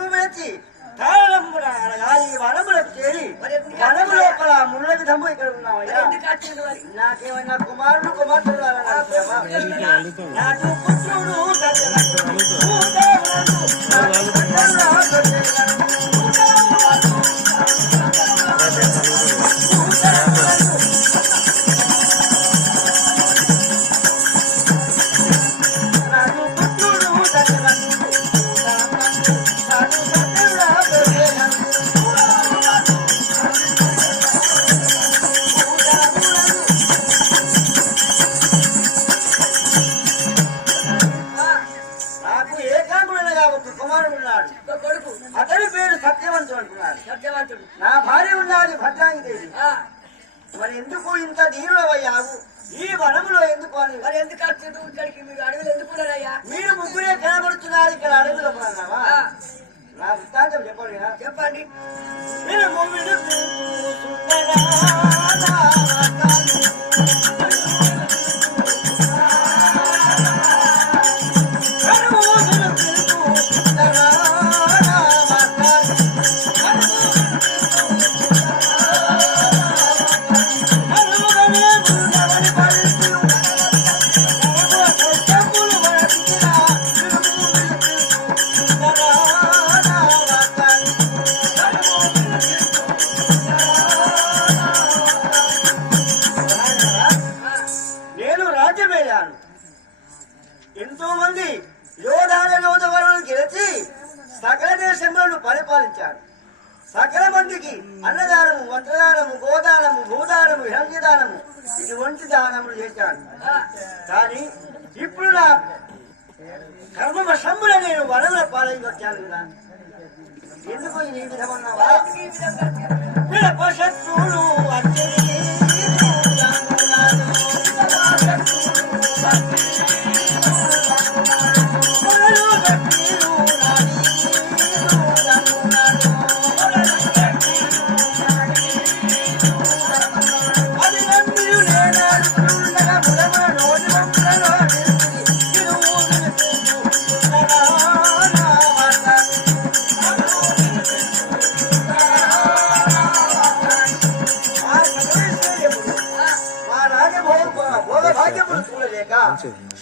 వనము వేచి ఈ వనములకు చేరి వనము లోపల ముళ్ళ విధము ఇక్కడ ఉన్నామయ్యా. నాకేమైనా కుమారుడు కుమార్తెలు నాకు పుత్రుడు అతని పేరు సత్యవంతుడు అంటున్నాడు. నా భార్య ఉన్నది భద్రాంగిదేవి. మరి ఎందుకు ఇంత ధీరుడవయ్యావు ఈ వనములో ఎందుకు అని? మరి ఎందుకు ఇక్కడికి మీరు అడవిలో ఎందుకున్నారయ్యా? మీరు ముగ్గురే కనబడుతున్నారు ఇక్కడ అడవిలో అన్నావా? నా వృత్తాంతం చెప్పండి. చెప్పండి. ఎంతో మంది యోధవరులను గెలిచి సకల దేశంలో పరిపాలించాడు. సకల మందికి అన్నదానము, వస్త్రదానము, గోదానము, భూదానము, హిరణ్యదానము ఇటువంటి దానములు చేశాడు. కానీ ఇప్పుడు నా కర్మవశంబుల నేను వనముల పాలై వచ్చాను కదా. ఎందుకు ఈ విధమన్నావా? శత్రువులు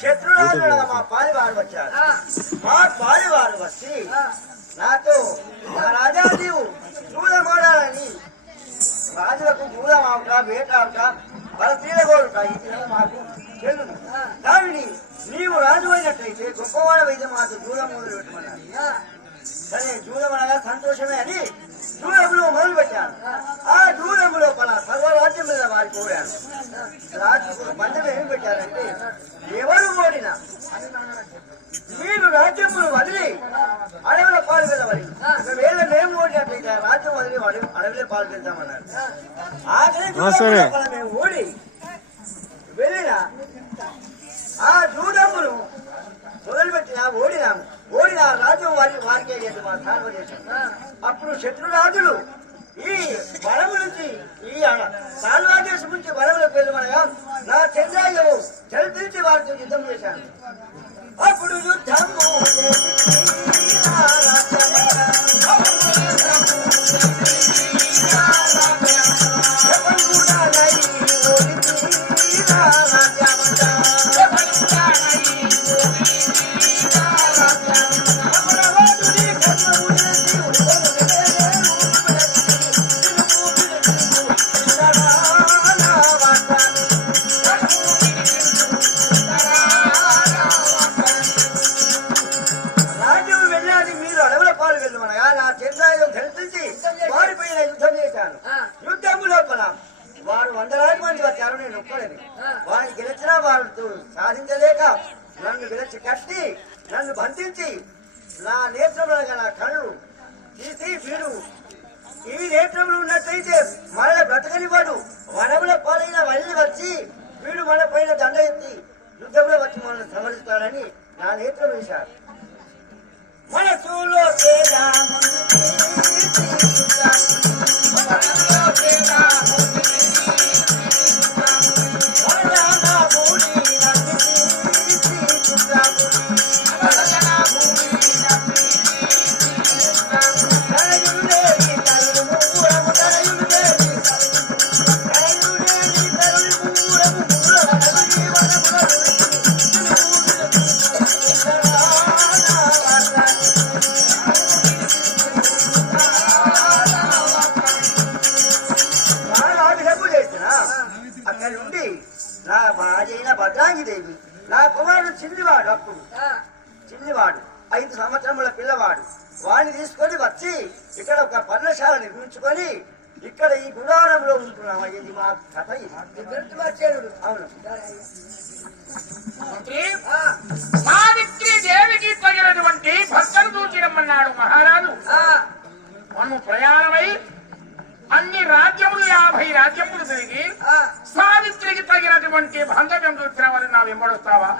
శత్రురాజులుగా మా పాలివారు వచ్చారు. మా పాలివారు వచ్చి నాతో మా రాజాజీవు చూడకూడాలని రాజులకు చూడమావుట, వేటాడుట, వాళ్ళ తీరగోడుట ఇది మాకు చెల్లును. దానిని నీవు రాజు అయినట్లయితే గొప్పవాడవైతే మాకు జూదం మొదలు పెట్టమన్నారు. సరే జూదమనగా సంతోషమే అని జూదములో మొదలు పెట్టాను. ఆ జూదము లోపల సర్వరాజ్యం మీద వారికి కోరాను. రాజు పందెం ఏం పెట్టారంటే ఎవరు ఓడినా మీరు రాజ్యమును వదిలి అడవిలో పాలు వెళ్ళవలి. ఒకవేళ మేము ఓడినట్లయితే రాజ్యం వదిలి అడవిలో పాలు వెళ్తామన్నారు. ఆఖరి మేము ఓడి వెళ్ళిన ఆ జూదమును మొదలుపెట్టినా ఓడినాము. ఓడిన రాజ్యం వారికే మా సాగు చేశాం. అప్పుడు శత్రురాజులు ఈ వనము నుంచి ఈ సాల్వాదేశం నుంచి వనములకు వెళ్ళమనగా నా చంద్రాయువు చలిపించి వారితో యుద్ధం చేశాను. అప్పుడు యుద్ధము యుద్ధము లోపల వారు వందలాది మంది వచ్చారు. నేను ఒక్కడని వారిని గెలిచినా వారితో సాధించలేక నన్ను గెలిచి కట్టి నన్ను బంధించి నా నేత్రములుగా నా కళ్ళు తీసి వీడు ఇవి నేత్రములు ఉన్నట్లయితే మరల బ్రతకనివాడు వనముల పాలైన వెళ్ళి వచ్చి వీడు మన పైన దండ ఎత్తి యుద్ధంలో వచ్చి మనల్ని సమరిస్తాడని నా నేత్రం వేశారు. మనసులో అర్ధాంగిదేవి నా కుమారుడు చిన్నివాడు, అప్పుడు చిన్నివాడు 5 సంవత్సరముల పిల్లవాడు. వాడిని తీసుకొని వచ్చి ఇక్కడ ఒక పర్ణశాల నిర్మించుకొని ఇక్కడ ఈ గుడారంలో ఉంటున్నాం. ఇది మా కథ. అవును. సావిత్రి దేవికి తగినటువంటి భర్తను చూచిరమ్మన్నాడు మహారాజు. మనం ప్రయాణమై అన్ని రాజ్యములు 50 రాజ్యములు తిరిగి సావిత్రికి తగినటువంటి బంధవ్యం చూసిరావాలని నా వెంబడొస్తావా?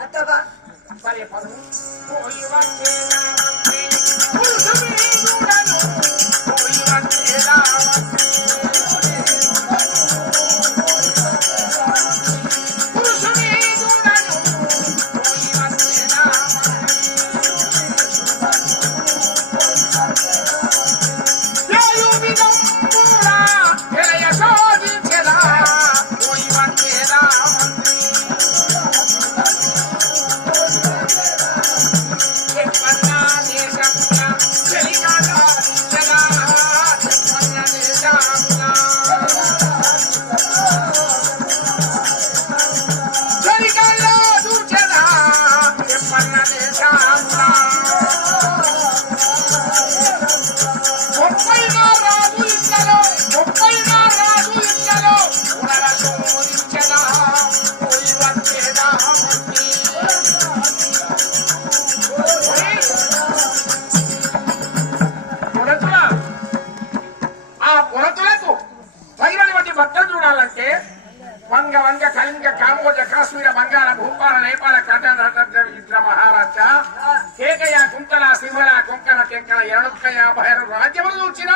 సరే పదము. వంగ కళింగ కాంబోజ కాశ్మీర బంగాళ భూపాల నేపాల కర్ణాటక మహారాష్ట్ర కేకయ కుంకల సింహల కొంకణ టెంకల 250 రాజ్యములు చూచిన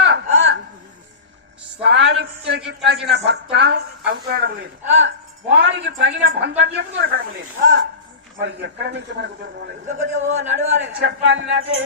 సావిత్రికి తగిన భర్త అవసరం లేదు, వారికి తగిన బంధవ్యం దొరకడం లేదు. మరి ఎక్కడ నుంచి మనకు దొరకలేదు? చెప్పన్నదే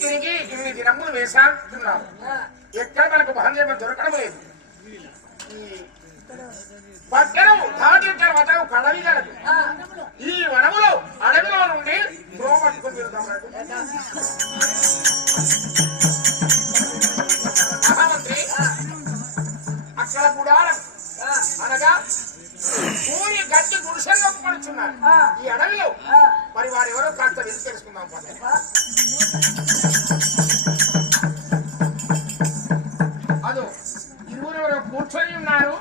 తిరిగి 8 దినములు వేసాడుతున్నాము. ఎక్కడ మనకు బంధవ్యం దొరకడం లేదు. పట్టణం దాటిన తర్వాత ఒక అడవి కలదు. ఈ వనములో అడవిలో నుండి పట్టుకుని వెళ్తాం. మహామంత్రి అక్కడ గుడారం అనగా సూర్య గట్టి గుడిసెల్లో పడుచున్నారు ఈ అడవిలో. మరి వారు ఎవరో కాస్త వెళ్ళి తెలుసుకుందాం. అదో ఇరువురెవరో కూర్చొని ఉన్నారు.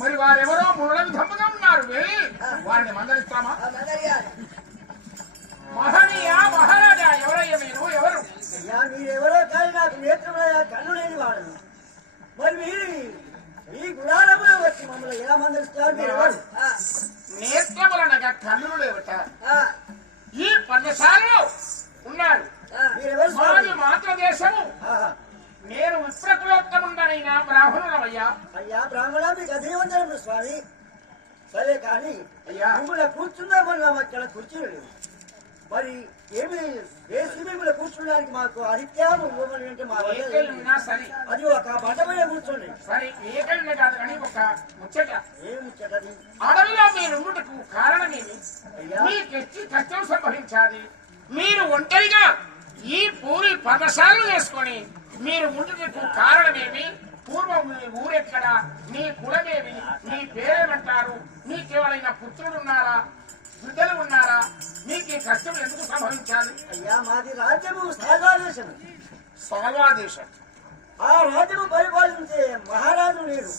మరి వారెవరో మూల విధముగా ఉన్నారు. వెళ్ళి వారిని మందలిస్తామా? మహనీయ మహారాజా, ఎవరయ్యా మీరు? ఎవరు? మీరెవరో కానీ నాకు నేత్రముల కన్ను లేని వాడు. మరి మీరు ఈ గుడారంలో వచ్చి మమ్మల్ని ఎలా మందలిస్తారు? మీరు ఎవరు? నేత్రములనగా కన్నులు లేవట. ఈ పర్ణశాలలో ఉన్నారు. మాది మాతృదేశము. నేను విప్రకులోత్తముండనైనా బ్రాహ్మణులమయ్యా. అయ్యా బ్రాహ్మణ, మీకు అభివందనములు స్వామి. సరే కానీ అయ్యా మిమ్మల్ని కూర్చున్నామన్నా అక్కడ కూర్చుని లేవు. మరి ఏమి వేసి మిమ్మల్ని కూర్చున్నానికి మాకు అరిత్యాము ఇవ్వమని అంటే మా సరే అది ఒక బట్టమైన కూర్చోండి. సరే ఏకైనా కాదు కానీ ఒక ముచ్చట. ఏమి ముచ్చటది? అడవిలో మీరుండుటకు కారణమేమి? మీకెచ్చి కష్టం సంభవించాలి. మీరు ఒంటరిగా ఈ పూరి పర్ణశాలను చేసుకొని మీరు ఉండుటకు కారణమేమి? పూర్వం మీ ఊరెక్కడ? మీ కులమేమి? మీ పేరేమంటారు? మీకెవరైనా పుత్రులున్నారా? బిడ్డలు ఉన్నారా? మీకు ఈ కష్టం ఎందుకు సంభవించాలి? అయ్యా మాది రాజ్యము సాల్వాదేశం. సాల్వాదేశం. ఆ రాజ్యము పరిపాలించే మహారాజు లేరు.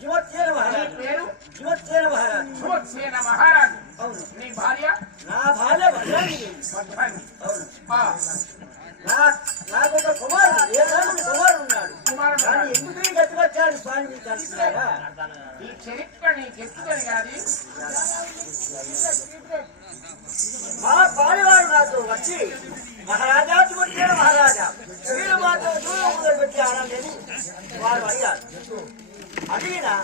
జీవత్సేన మహారాజు. పేరు? జీవత్సేన మహారాజు. జీవత్సేన మహారాజు. అవును. నీ భార్య? నా భార్య భద్రాంగి. అవును. నాకు ఒక కుమారుడు, ఏనాడు కుమారుడు ఉన్నాడు. కానీ ఎందుకు ఈ గతి వచ్చాడు స్వామి మీకు అంటున్నారా? ఈ చరిత్ర నీకెత్తుదని కాదు. మా పాడివాడు నాతో వచ్చి మహారాజా వచ్చాడు. మహారాజా వీళ్ళు మాతో దూరం ముందు పెట్టి ఆడాలని వారు అడిగారు. అడిగినా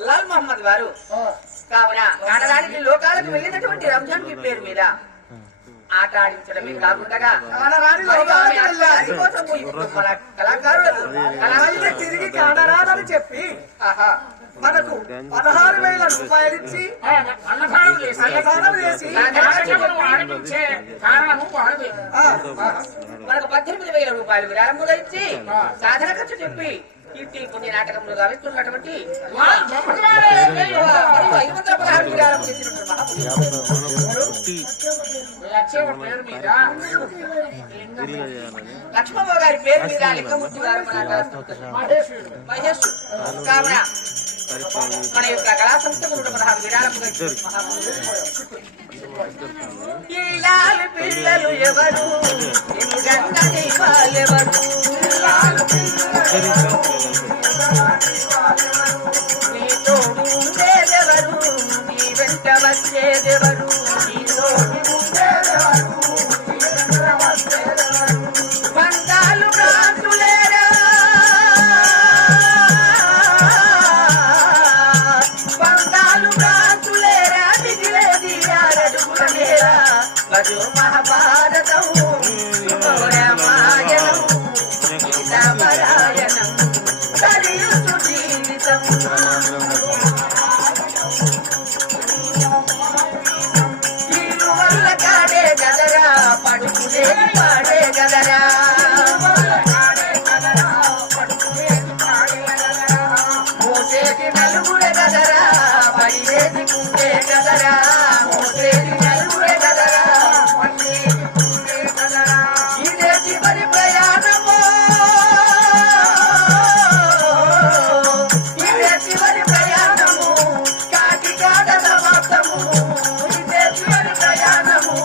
లాల్ మహమ్మద్ వారు కావున ఆడడానికి లోకాలకు వెళ్ళినటువంటి రంజాన్ కి పేరు మీద ఆట ఆడించడమే కాకుండా కానరాని లోకాలకు వెళ్ళాలి. మన కళాకారులకు తిరిగి కానరాదని చెప్పి మనకు 16,000 రూపాయలు ఇచ్చి అన్నదానం చేసి అన్నదానం చేసి నాటకమును ఆడిపించే కారణము వారిదే. మనకు 18,000 రూపాయలు విరాళముగా ఇచ్చి సాధన ఖర్చు చెప్పి కీర్తి పుణ్య నాటకంలో గావిస్తున్నటువంటి వారి బ్రహ్మగారే మరియు 516 విరాళం చేసినటువంటి మహాపురుషుడు లక్ష్యం పేరు మీద లక్ష్మమ్మ గారి పేరు మీద లింగమూర్తి గారు మహేశ్వరుడు మహేష్ కావున మన యొక్క కళా సంస్థకు 116 విరాళముగా ఇచ్చిన మహాపురుషుడు ఇల్లాలు పిల్లలు ఎవరు ఇంగన్నని వాళ్ళెవరు నీ తోడు ఉండేదెవరు నీ వెంట వచ్చేదెవరు నీ తోడు ఉండేదెవరు నీ వెంట వచ్చేదెవరు బంధాలు భ్రాంతులేరా బంధాలు భ్రాంతులేరా దిగిలేది ఆరడుగుల మేరా భజో మహాభారతం రామాయణం సీతాపరాయణం సరియుసు జీవితం వీరు వల్ల కాడే గదరా పడుకునే పాడే గదరా మోసేది నలుగురే గదరా పడిలేది కుండే గదరా మోసేది నలుగురే గదరా పడిలేది కుండే గదరా ఇదే చివరి ప్రయాణమో ఇదే చివరి ప్రయాణము కాకి కాడ సమాప్తము ఇదే చివరి ప్రయాణము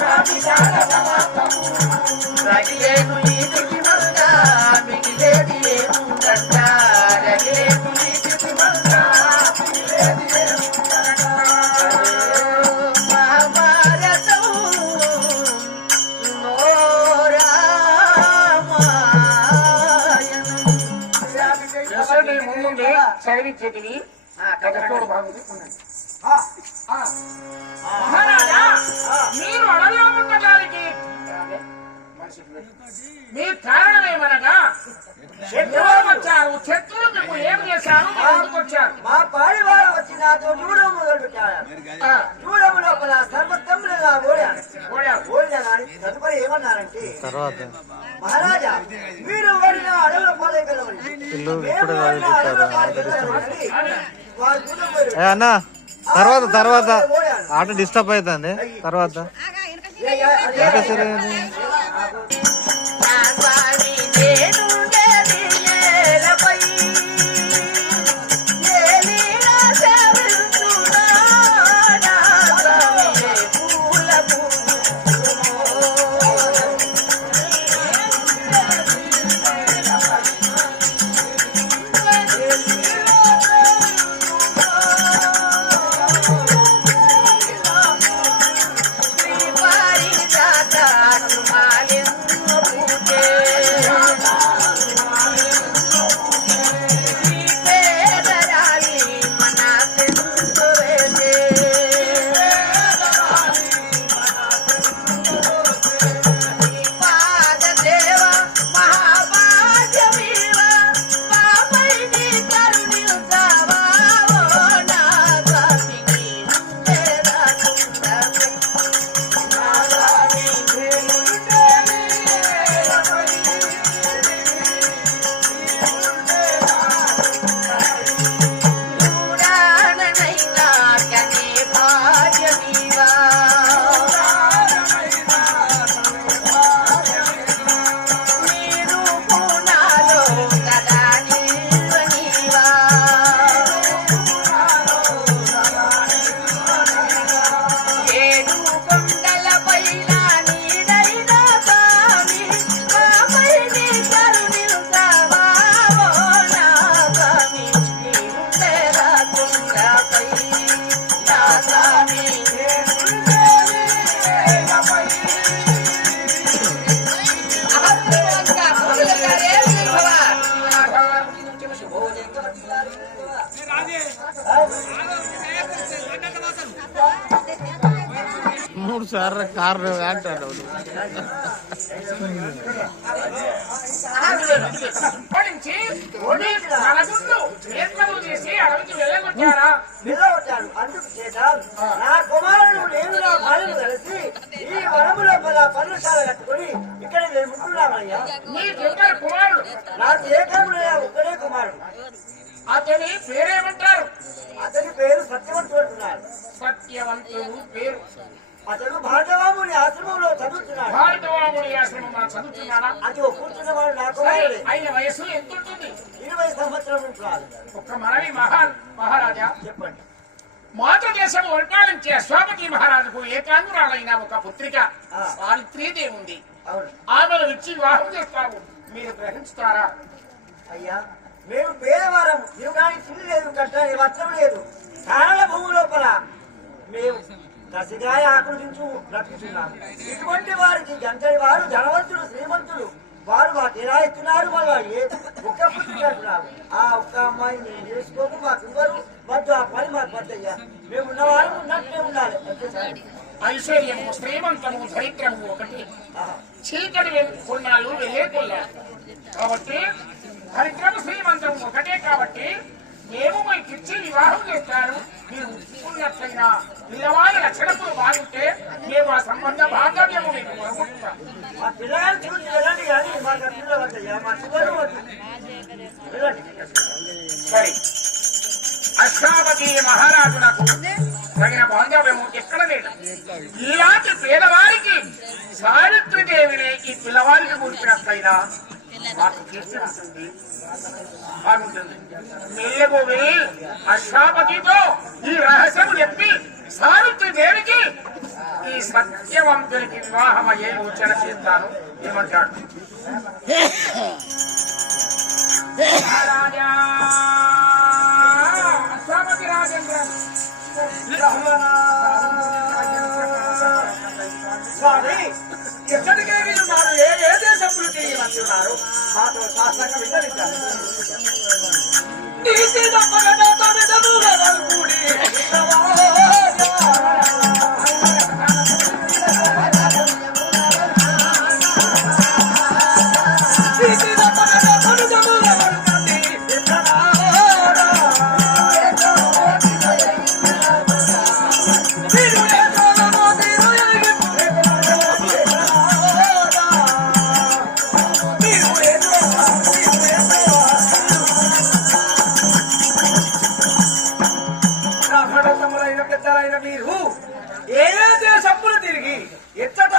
కాకి కాడ సమాప్తము రగిలేను నీటికి మంద మిగిలేది ఏముందంట రగిలేను నీటికి మంద మిగిలేది ఏముందంట మహాభారతం నో చేసేది ముందుంది చదివించేటివి కథతోడు బాగుంది ఉన్నది. మహారాజా మీరు అడవిలో ఉండడానికి మీ కారణమేమనగా శత్రువులు వచ్చారు. శత్రువులు మీకు ఏం చేశారు? మీరు ఎందుకు వచ్చారు? మా పాడి వారు వచ్చి నాతో చూడడం మొదలు పెట్టారు. ఆ, చూడడం లోపల సర్వత్తంగా ఓడాను. పోయారు. ఓడినానని తదుపరి ఏమన్నారంటే మహారాజా మీరు ఓడిన అడవుల పాలెగలవని మేము ఓడిన అడవుల పాలెగలవని వారు చూడబోయారు. అన్న తర్వాత ఆట డిస్టర్బ్ అవుతుంది. తర్వాత ఇంకా సరే నాస్వామి నేను ఏలపై ఏలీలా సేవిస్తున్నా నాస్వామి పూల శ్రీ పారిజాత కుమార అవును సార్ కారు అంటాడు ఇప్పటి నుంచి నలుగురు ప్రయత్నములు చేసి అడవికి వెళ్ళగొట్టారా? నిలవచ్చాడు. అందుకు చేత నా కుమారుడు నేను నా భార్యను కలిసి ఈ వనము లోపల పర్ణశాల కట్టుకుని ఇక్కడ మేము ఉంటున్నామయ్యా. నీకిద్దరు కుమారుడు, నాకు ఏకములయ్యా ఒక్కడే కుమారుడు. అతని పేరేమంటారు? అతని పేరు సత్యవంతుడు అంటున్నారు. సత్యవంతుడు పేరు. అతను భార్గవాముని ఆశ్రమంలో చదువుతున్నాడు. భార్గవాముని ఆశ్రమం చదువుతున్నాడా? అది కూర్చున్నవాడు నా సరే, కుమారుడే. ఆయన వయసు ఎంత ఉంటుంది? 20 సంవత్సరం ఉంటాడు. ఒక్క మనవి మహారాజా, చెప్పండి. మాతృదేశం వర్ణాలించే అశ్వాపతి మహారాజుకు ఏకాంగురాలైన ఒక పుత్రిక సావిత్రీదేవి ఉంది. అవును ఆమెను ఇచ్చి వివాహం చేస్తాము, మీరు గ్రహిస్తారా? అయ్యా, మేము పేదవారం. ఇరుగాని తిండి లేదు, కట్టని వస్త్రం లేదు. కారణ భూమి లోపల మేము దశగాయ ఆకృతించు బ్రతుకుతున్నాము. ఇటువంటి వారికి గంటని వారు ధనవంతులు, శ్రీమంతులు వారు మాకు ఎలా ఇస్తున్నారు? మళ్ళీ ఒక్క పుత్రిక అంటున్నారు. ఆ ఒక్క అమ్మాయిని మేము చేసుకోము, మాకు ఇవ్వరు, వద్దు, ఆ పని మాకు వద్దయ్యా. మేము ఉన్నవారు ఉన్నట్టే ఉండాలి. ఐశ్వర్యము, శ్రీమంతము, దరిద్రము ఒకటి. చీకటి కొన్నాళ్ళు వెళ్ళే కొన్నాళ్ళు కాబట్టి దరిద్రము శ్రీమంతము ఒకటే. కాబట్టి మేము మీకిచ్చి వివాహం చేస్తాను. మీరు ఉన్నట్లయినా పిల్లవాడి లక్షణములు బాగుంటే మేము ఆ సంబంధ బాంధవ్యము మీకు కొనుక్కుంటాం. మా పిల్లగారు చూసి వెళ్ళండి, కానీ మాకు పిల్ల వద్దయ్యా, మా చివరు వద్దు. వెళ్ళండి. సరే, అశ్వాపతి మహారాజునకు తగిన బాంధవ్యము ఎక్కడ లేదు. ఇలాంటి పేదవారికి సావిత్రిదేవిని ఈ పిల్లవారికి కూర్చున్నట్లయినా మాకు కీర్తి ఉంటుంది, బాగుంటుంది. మెల్లగు వెళ్ళి అశ్వాపతితో ఈ రహస్యం చెప్పి సావిత్రిదేవికి ఈ సత్యవంతునికి వివాహం అయ్యే యోచన చేస్తాను. ఏమంటాడు? మహారాజా, అశ్వాపతి రాజేంద్ర స్వామి, ఎక్కడికే మీరు మాకు ఏ దేశంలో చేయమంటున్నారు? మాతో శాస్త్రంగా విన్నవించాలి. మీరు ఏ దేశంలో తిరిగి ఎచ్చట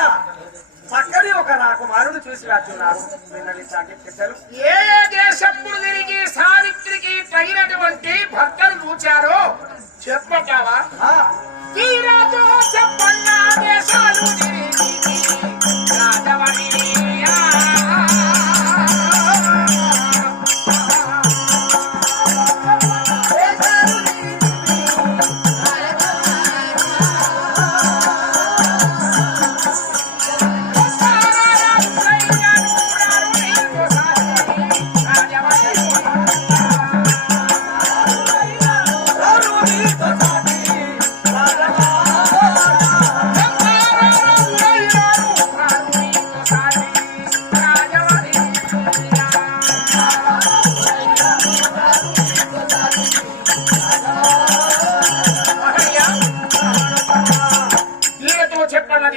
చక్కని ఒక నా కుమారుడు చూసి రాస్తున్నారు. పెద్దలు ఏ దేశప్పుడు తిరిగి సావిత్రికి తగినటువంటి భర్తను చూచారో చెప్పటావా? తీరాతో చెప్పన్నా దేశాలు తిరిగి రాజవని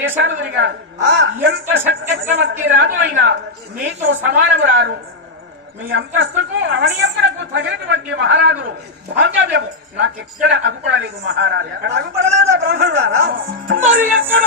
దేశాలు తిరిగారు. ఎంత సత్యక్రవర్తి రాజు అయినా మీతో సమానము రారు. మీ అంతస్తుకు అవనీయములకు తగినటువంటి మహారాజులు బాంధవ్యము నాకెక్కడ అగుపడలేదు మహారాజా. అక్కడ అగుపడలేదా బ్రహ్మరారా? మరి ఎక్కడ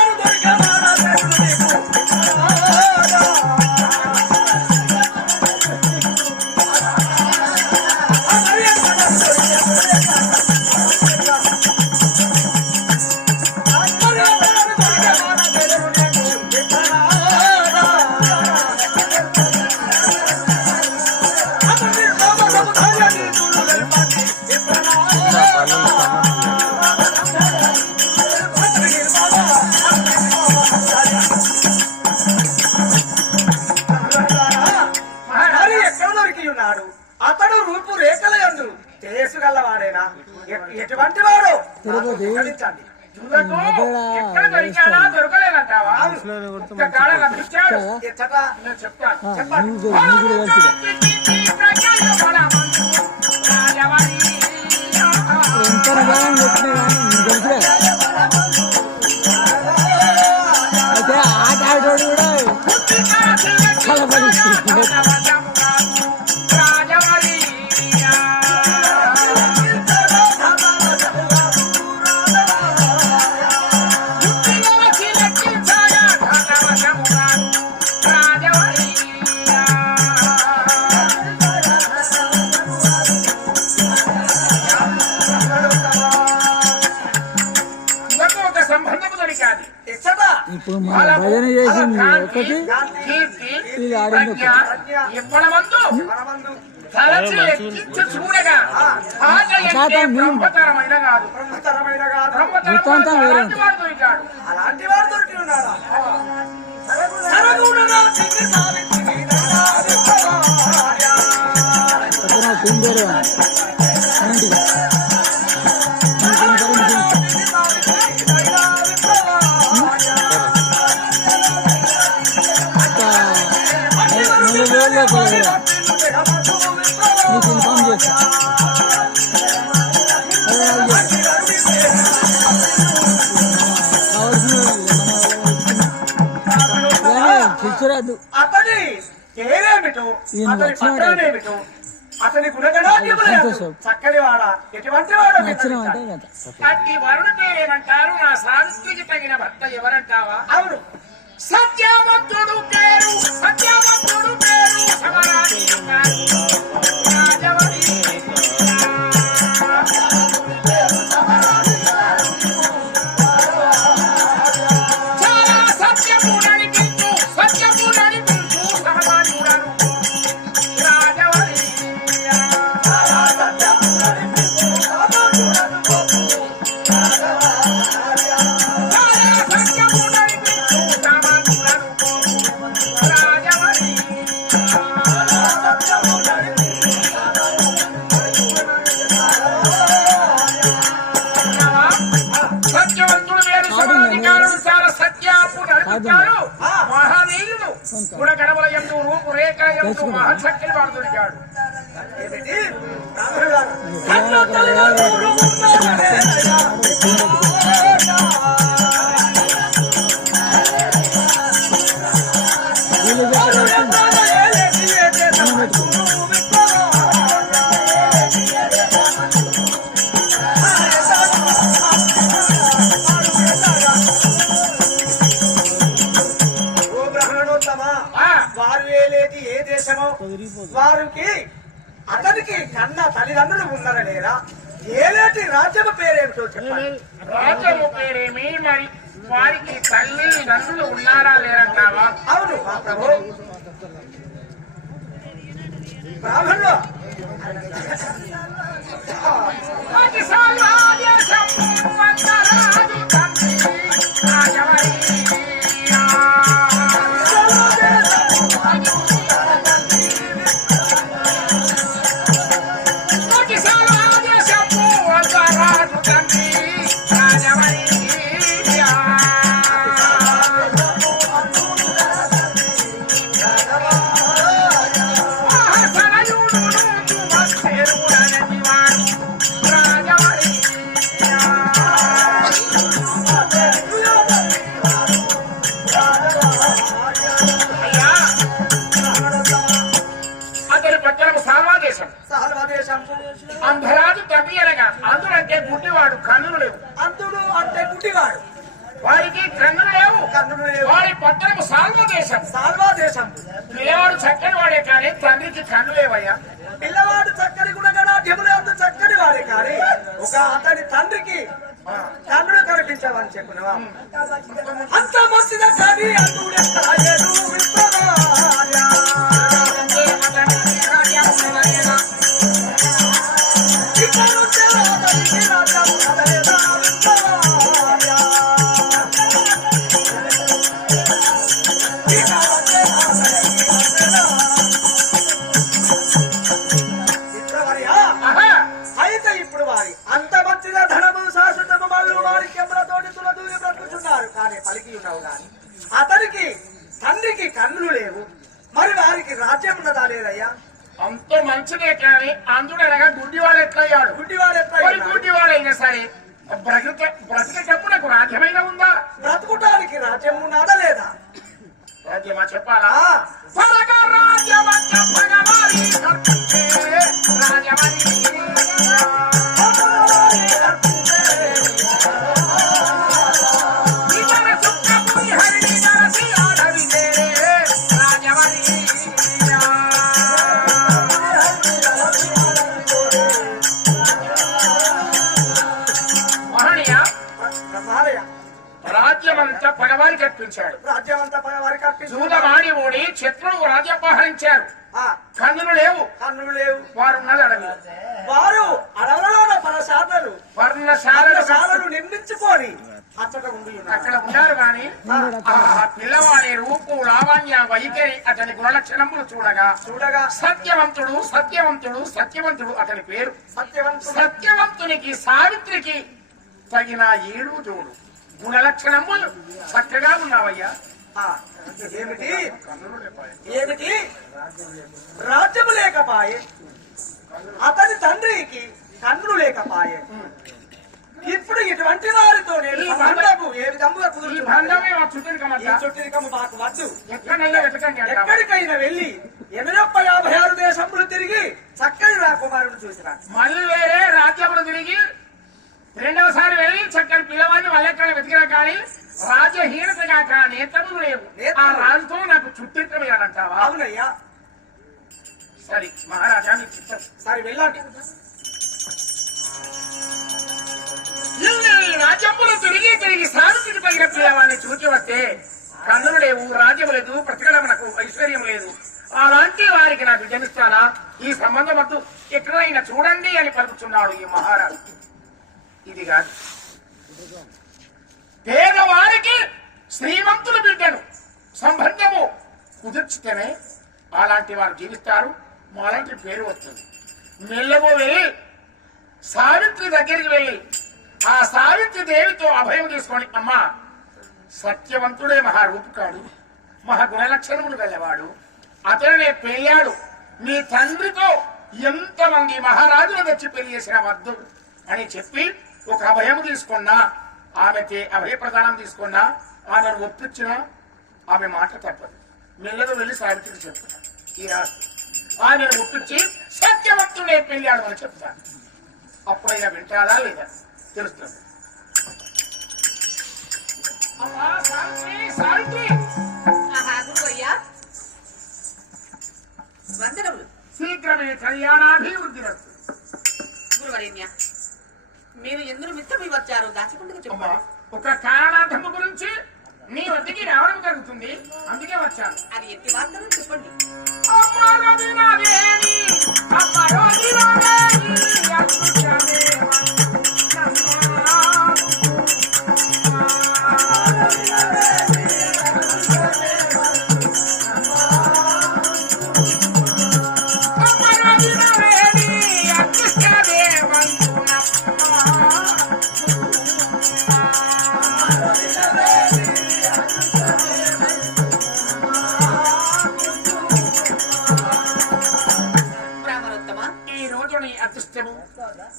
అతడు రూపు రేఖల యందు చేసుగలవాడేనా? ఎటువంటి వాడు? తులకు ఎక్కడ దొరికాడా దొరకలేదంటావా? ఒక్క కాడ లభించాడు. ఎచ్చట నేను చెప్తాను. చెప్పండి. అయితే ఆట ఆడోడు కూడా కలపడి ఇప్పుడు మన భజన చేసింది ఒకటి, ఇది ఆడింది ఒకటి. మనమందు తలచి ఎక్కించి చూడగా ఆట అంటే బ్రహ్మతరమైన కాదు, బ్రహ్మతరమైన కాదు. బ్రహ్మతరమైన అలాంటి వాడు దొరికాడు. అలాంటి వాడు దొరికి ఉన్నాడా? పిందరు నీకు ఇన్ఫార్మ్ చేస్తా. చిచ్చురాదు అతని పేరేమిటో, అతని పట్టణమేమిటో, అతని గుణగణాలు చక్కని వాడా, ఎటువంటి వాడో నచ్చిన అంటే కదా. అట్టి వరుడు పేరేమంటారు? నా సాంస్కృతికి తగిన భర్త ఎవరంటావా? అవును. సత్యవంతుడు పేరు, సత్యవంతుడు పేరు సమరాజి రాజవరి. చాలా సత్యము నడిపించు, సత్యము నడిపించు సమరాజుడను రాజవరి. సత్యవంతుడు వేరు సమాధికారుడు చాలా సత్యాపు నడిపించాడు. మహానీయుడు గుణగణముల యందు రూపు రేఖ యందు మహాశక్తిని వాడు దొరికాడు. వారు ఏలేది ఏ దేశమో, వారికి అతనికి కన్న తల్లిదండ్రులు ఉన్నారా లేరా? ఏలేటి రాజ్యము పేరేమిటో చెప్పండి. రాజ్యము పేరేమి? మరి వారికి తల్లి తండ్రులు ఉన్నారా లేరంటావా? అవును మా ప్రభు. బ్రాహ్మణులు అంధరాజు తగ్గి అనగా అంధుడు అంటే గుడ్డివాడు, కన్నులు లేవు. అంతుడు అంటే గుడ్డివాడు, వారికి కన్నులు లేవు. కన్నులు లేవు. వారి పట్టణము సాల్వా దేశం. సాల్వా దేశం. పిల్లవాడు చక్కని వాడే కానీ తండ్రికి కన్ను లేవయ్యా. పిల్లవాడు చక్కని గుణగణాఢ్యములు అందు చక్కని వాడే కానీ ఒక అతని తండ్రికి కన్నులు కనిపించవని చెప్పినవా? అంత మంచిదా కానీ అందుడెత్తాయను విశ్వరాజా. ఇక్కడుంటే అతనికి రాజ్యము కదలేదా విశ్వరాజా. అయితే ఇప్పుడు వారి అంత మంచిగా ధనము శాశ్వతము మళ్ళు వారి కెమ్మలతోటి పలుకుతాడు కానీ పలికి ఉన్నావు గాని అతనికి తండ్రికి కన్నులు లేవు, మరి వారికి రాజ్యం ఉన్నదా లేదయ్యా? అంత మంచిదే కానీ అందుడనగా గుడ్డివాడు ఎట్లయ్యాడు? గుడ్డివాడు ఎట్లా మరి గుడ్డివాడైనా సరే బ్రతికేటప్పుడు నాకు రాజ్యమైనా ఉందా? బ్రతుకుటానికి రాజ్యం ఉన్నదా లేదా? రాజ్యమా చెప్పాలా? ఆ, పరగ రాజ్యమంత పగవారి కర్తే రాజమని ఇతర సుఖపుని హరిణి నరసి ఆడవితే రాజమని మహనీయ మహారాజా, రాజ్యమంతా పగవారికి అర్పించాడు. రాజ్యం అంతా వారికి అర్పించు. జూదమాడి ఓడి శత్రువు రాజ్యపహరించారు. ఆ, కన్నులు లేవు, కన్నులు లేవు. వారున్నది అడవి. వారు అడవులలో పరసాధనలు వర్ణశాలలు నిర్మించుకొని అచ్చట ఉండి ఉన్నారు. అక్కడ ఉన్నారు గాని ఆ పిల్లవాడి రూపు లావణ్య వైఖరి అతని గుణలక్షణములు చూడగా సత్యవంతుడు సత్యవంతుడు సత్యవంతుడు అతని పేరు. సత్యవంతుడు సత్యవంతునికి సావిత్రికి తగిన ఏడు జోడు గుణలక్షణములు చక్కగా ఉన్నావయ్యా. ఆ, ఏమిటి ఏమిటి రాజ్యము లేకపాయే, అతని తండ్రికి కన్నులు లేకపాయే. ఇప్పుడు ఇటువంటి వారితో నేను సంబంధము ఏ విధంగా ఈ కుదుర్చున్నాను? బంధమే ఆ ఈ చుట్టరికమయ్యా. చుట్టరికము మాకు వద్దు. ఎక్కడైనా వెతకండి అంటావా? ఎక్కడికైనా వెళ్ళి 856 దేశములు తిరిగి చక్కని రాకుమారుడు చూసినా మళ్ళీ వేరే రాజ్యములు తిరిగి రెండవసారి వెళ్ళి చక్కని పిల్లవాడిని వాళ్ళెక్కడ వెతికినా కానీ రాజ్యహీనతగా కానీ నేతములు లేవు. ఆ రాజుతో నాకు చుట్టించలేదంటావా? అవునయ్యా. సరే మహారాజా నీ చిత్తం. సరే వెళ్ళండి. ఇన్ని రాజ్యములు తిరిగి సావిత్రికి పగిన పిల్లవాడిని చూచి వస్తే కన్నులు లేవు, రాజ్యం లేదు, ప్రతిగడమునకు ఐశ్వర్యం లేదు. అలాంటి వారికి నాకు జనిస్తానా? ఈ సంబంధం వద్దు, ఎక్కడైనా చూడండి అని పలుకుతున్నాడు ఈ మహారాజు. ఇది కాదు, పేదవారికి శ్రీమంతుల బిడ్డను సంబంధము కుదుర్చితేనే అలాంటి వారు జీవిస్తారు, మాలాంటి పేరు వస్తుంది. మెల్లబో వెళ్ళి సావిత్రి దగ్గరికి వెళ్ళి ఆ సావిత్రి దేవితో అభయం తీసుకొని, అమ్మా సత్యవంతుడే మహారూపుకాడు, మహా గుణలక్షణములు గలవాడు, అతనే పెళ్ళాడు. నీ తండ్రితో ఎంతమంది మహారాజులు తెచ్చి పెళ్లి చేసిన వద్దు అని చెప్పి ఒక అభయం తీసుకున్నా, ఆమెకి అభయ ప్రదానం తీసుకున్నా, ఆమెను ఒప్పించినా ఆమె మాట తప్పదు. మెల్లగా వెళ్ళి సావిత్రికి చెప్తాను ఈ రాజు ఆమెను ఒప్పించి సత్యవంతుడే పెళ్ళాడు అని చెప్తాను. అప్పుడైనా వింటారా లేదా తెలుస్తుంది. అమ్మా సావిత్రి, సావిత్రి ఆహా, గురువయ్యా వందనములు. శీఘ్రమే కళ్యాణాభివృద్ధి రస్తు. గురువరేణ్య, మీరు ఎందుకు మిత్తమై వచ్చారో దాచకుండా అమ్మా, చెప్పండి. ఒక కారణార్థము గురించి నీ వద్దకి రావడం జరుగుతుంది, అందుకే వచ్చాను. అది ఎట్టి వార్తను చెప్పండి. అమ్మా రవినాదేవి, అమ్మా రవినాదేవి, అద్భుతదేవ,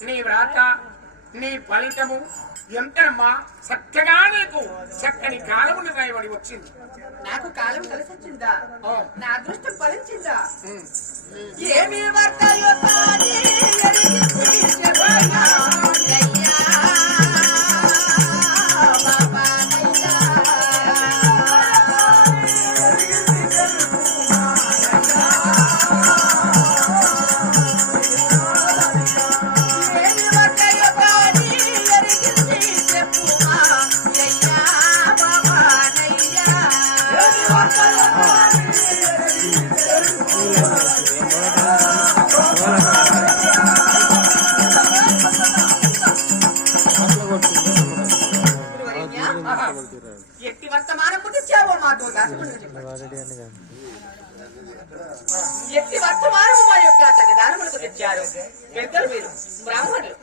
నీ వ్రాత నీ ఫలితము ఎంతమ్మా చక్కగా నీకు చక్కని కాలముని రాయబడి వచ్చింది. నాకు కాలం కలిసి వచ్చిందా? ఓ. నా అదృష్టం ఫలించిందా? ఉమ్. ఏమి వార్తయో కానీ ఎరిగి చెప్పయ్యా, అయ్యా, బాబా, అయ్యా. ఏమి వార్తయో కానీ ఎరిగి చెప్పుమా, అయ్యా, బాబా, అయ్యా. గురువరేణ్య, ఎట్టి వర్తమానము తెచ్చావో మాతో దాచుకుంటూ చెప్పండి. ఎట్టి వర్తమానము మా యొక్క సన్నిధానములకు తెచ్చారు. పెద్దలు మీరు బ్రాహ్మణులు.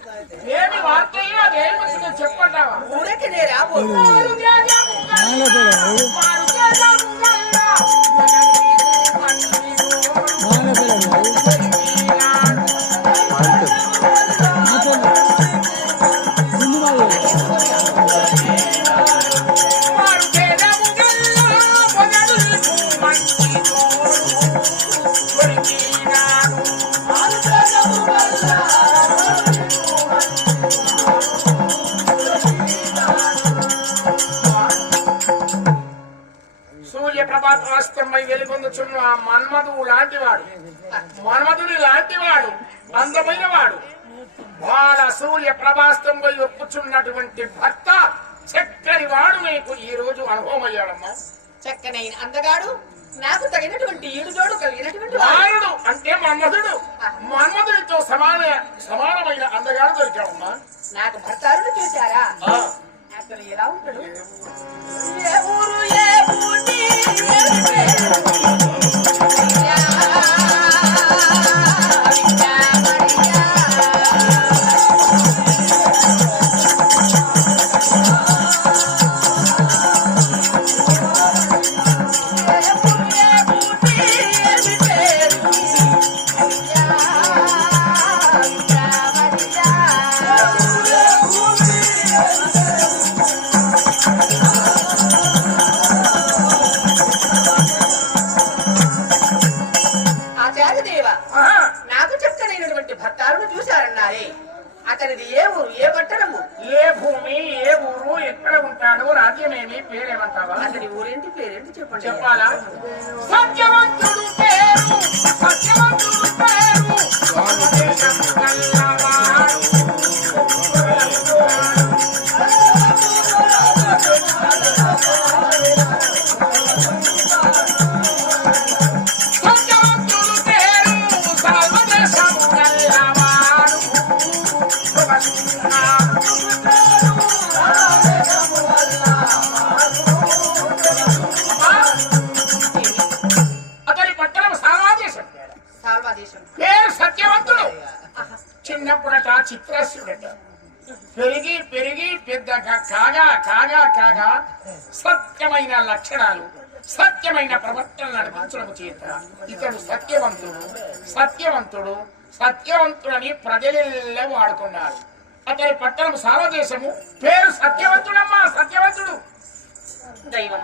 ఏమి వార్తయ్యో అదేమి వచ్చిందో చెప్పంటావా? ఊరికి నే రాబో సూర్యప్రభాతమై వెలుగొందుచున్న మన్మధువు లాంటివాడు, మన్మధుని లాంటివాడు, అందమైన వాడు, వాళ్ళ సూర్య ప్రభాస్తంపై ఒప్పుచున్నటువంటి భర్త చక్కని వాడు నీకు ఈ రోజు అనుభవం అయ్యాడమ్మా. చక్కనైన అందగాడు, నాకు తగినటువంటి ఈడుజోడు కలిగినటువంటి వారుడు అంటే మన్మధుడు, మన్మధుడితో సమానమైన అందగాడు దొరికాడమ్మా. నాకు భర్తారుడు చూశారా? అతను ఎలా ఉంటాడు? ఏ ఊరు ఏ ఊరి అతనిది ఏ ఊరు, ఏ పట్టణము, ఏ భూమి, ఏ ఊరు, ఎక్కడ ఉంటాడు, రాజ్యమేమి, పేరేమంటావా? అతని ఊరేంటి, పేరేంటి చెప్పండి. చెప్పాలా? సత్యవంతుడు పేరు, సత్యవంతుడు పేరు, స్వామిదేశము గల్లవాడు. సత్యవంతుడు పేరు, స్వామిదేశము గల్లవాడు. అతని పట్టణం సాల్వాదేశం. పేరు సత్యవంతుడు. చిన్నప్పుడట చిత్రస్యుడట. పెరిగి పెరిగి పెద్దగా కాగా సత్యమైన లక్షణాలు, సత్యమైన ప్రవర్తన నడిపించడం చేత ఇతడు సత్యవంతుడని ప్రజలెల్ల వాడుకున్నారు. అతని పట్టణం సార్వదేశము. పేరు సత్యవంతుడమ్మా, సత్యవంతుడు. దైవం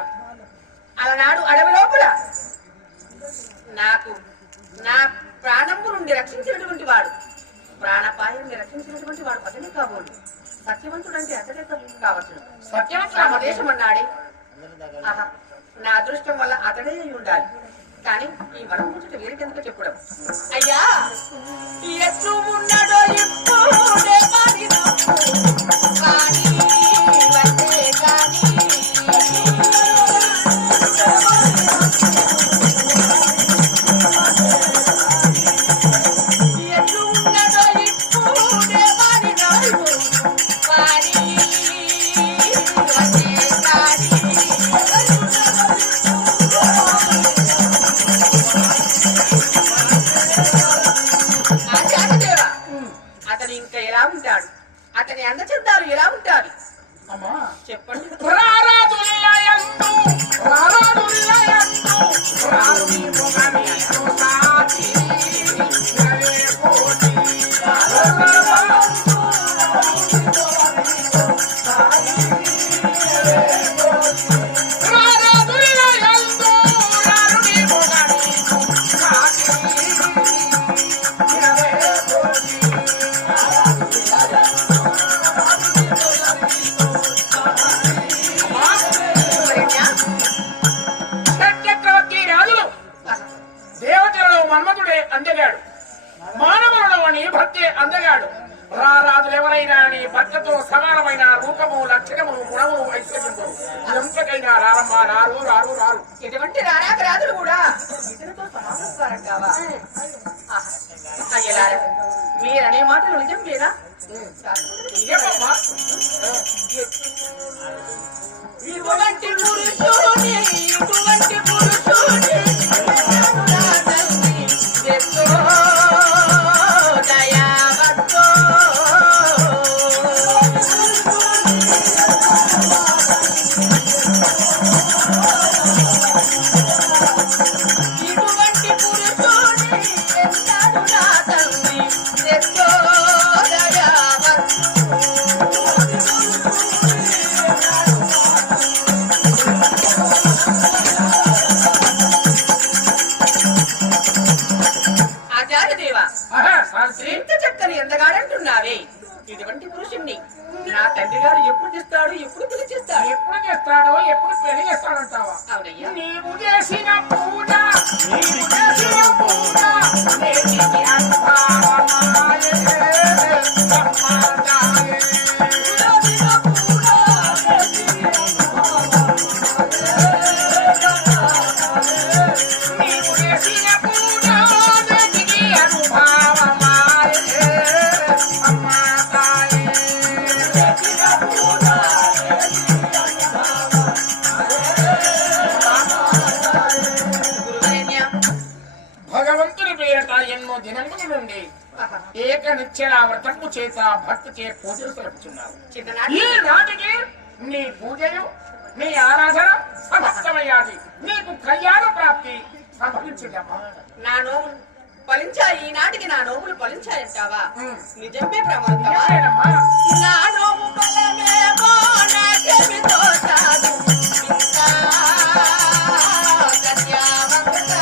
అలనాడు అడవి లోపల నాకు నా ప్రాణము నుండి రక్షించినటువంటి వాడు, ప్రాణపాయాన్ని రక్షించినటువంటి వాడు అతనే కాబోలు. సత్యవంతుడు అంటే అతనే కావచ్చు. సత్యవంతుడు దేశం అన్నాడే. ఆహా, నా అదృష్టం వల్ల అతడే అయి ఉండాలి. కానీ ఈ మనం కూర్చుంటే వీరికెందుకు చెప్పడం. అయ్యా ఎట్లు ఉన్నాడో ఇప్పుడే కానీ వచ్చే కానీ అతను ఇంకా ఎలా ఉంటాడు, అతని అందచందాలు ఎలా ఉంటాడు చెప్పండి. మన్మధుడే అందగాడు, మానవులలో అని భర్తే అందగాడు. రారాజులు ఎవరైనా నీ భర్తతో సమానమైన రూపము, లక్షణము, గుణము, ఐశ్వర్యము ఎంతకైనా రారమ్మా, రారు. ఎటువంటి రారాజులు కూడా ఇతనితో సమానంగా అయ్యలారా, మీరనే మాటలు నిజం లేదా? ఇటువంటి పురుషుని దయావతో ఇటువంటి పురుషుణ్ణి నా తండ్రి గారు ఎప్పుడు తెస్తాడు, ఎప్పుడు పెళ్లి చేస్తాడు? ఎప్పుడు చేస్తాడో ఎప్పుడు పెళ్లి చేస్తాడంటావా? అవునయ్యా. నీవు చేసిన పూజ నీవు చేసిన పూజ నేటికి అనుభవమాయే సమాజాయే. నీవు చేసిన పూజ నేటికి అనుభవమాయే సమాజాయే. గురువరేణ్య, భగవంతుని పేరట ఎన్నో దినముల నుండి ఏక నిత్యల వ్రతము చేత భక్తిచే పూజలు జరుపుతున్నారు. చిన్ననాటి ఈ నాటికి నీ పూజలు నీ ఆరాధన సమస్తమయ్యాది. నీకు కళ్యాణ ప్రాప్తి సంభవించిందమ్మా. నా నోములు ఫలించాయి, ఈనాటికి నా నోములు ఫలించాయంటావా? ఉమ్. నిజమే ప్రమాదమా? నిజమేనమ్మా. నా నోము ఫలమేమో నాకేమి తోచాదు, ఇంకా సత్యవంతుడా.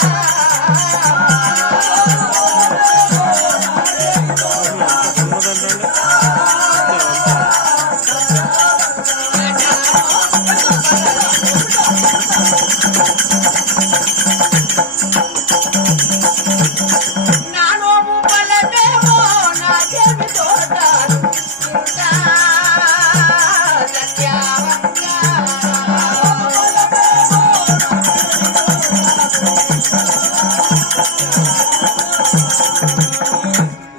నా నోము ఫలమేమో నాకేమి తోచాదు, ఇంకా సత్యవంతుడా.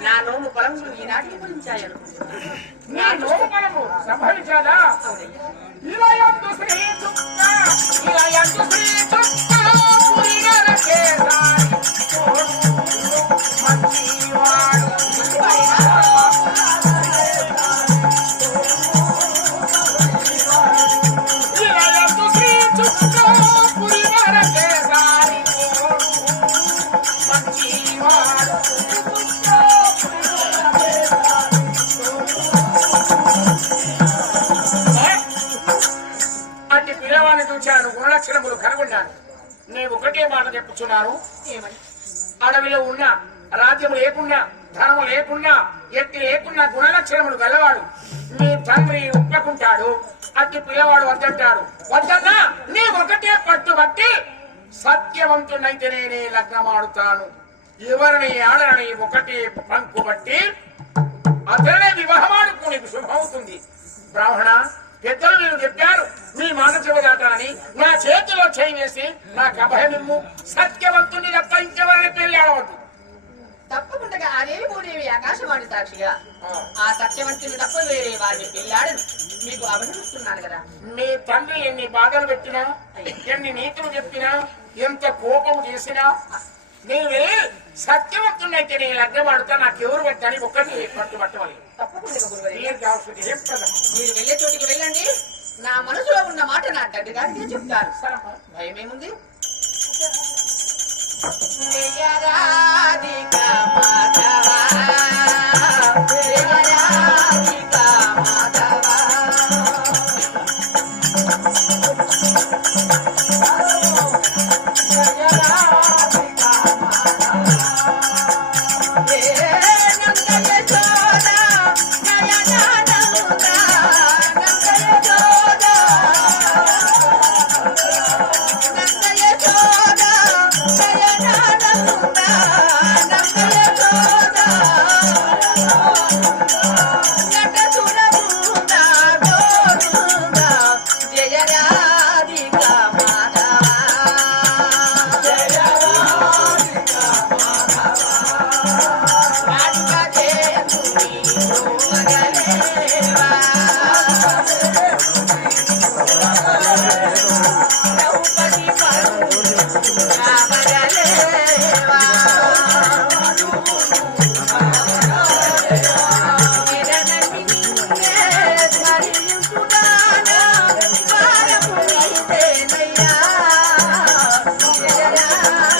నా నోము ఫలములు ఈనాటికి ఫలించాయనుకుంటున్నాను. నీ నోములను సంభవించాలా? ఇలయందు శ్రీ చుక్క ఇలయందు శ్రీ చుక్క పురిగల కేసారి తోడు మంచివాడు. ఇలయందు శ్రీ చుక్క పురిగల కేసారి తోడు మంచివాడు. అట్టి పిల్లవాడిని చూచాను, గుణలక్షణములు కనుగొన్నాను. నేను ఒకటే మాట చెప్పుచున్నాను. ఏమని? అడవిలో ఉన్న రాజ్యము లేకున్నా ధనము లేకున్నా ఎట్టి లేకున్నా గుణలక్షణములు గలవాడు మీ తండ్రి ఒప్పుకుంటాడు. అట్టి పిల్లవాడు వద్దంటాడు. వద్దన్నా నీ ఒకటే పట్టుబట్టి సత్యవంతునైతే నేనే లగ్నమాడుతాను, ఎవరిని ఆడని ఒకటే పంకు బట్టి అతనే వివాహమాడుకు నీకు శుభమవుతుంది. బ్రాహ్మణ పెద్దలు మీరు చెప్పారు, మీ మాట చెబుదాటని నా చేతిలో చేయి వేసి నాకు అభయమిమ్ము. సత్యవంతుని తప్ప ఇంకెవరిని పెళ్లి ఆడవద్దు. తప్పకుండా అదేమి భూదేవి ఆకాశవాణి సాక్షిగా ఆ సత్యవంతుని తప్ప వేరే వారిని పెళ్ళాడను మీకు అభినందిస్తున్నాను కదా. మీ తండ్రి ఎన్ని బాధలు పెట్టినా ఎన్ని నీతులు చెప్పినా ఎంత కోపం చేసినా నీవే సత్యవంతునైతే నీ లగ్నం ఆడుతా నాకెవరు పెట్టని ఒకటి పట్టుబట్టవాలి. తప్పకుండా గురువయ్య. మీరు కావాల్సింది ఏం పదం? మీరు వెళ్ళే చోటికి వెళ్ళండి, నా మనసులో ఉన్న మాట నా తండ్రి గారికి చెప్తారు. సరమ్మా. భయమేముంది? జయరాధిక మాధవా, జయరాధిక మాధవా. Yeah.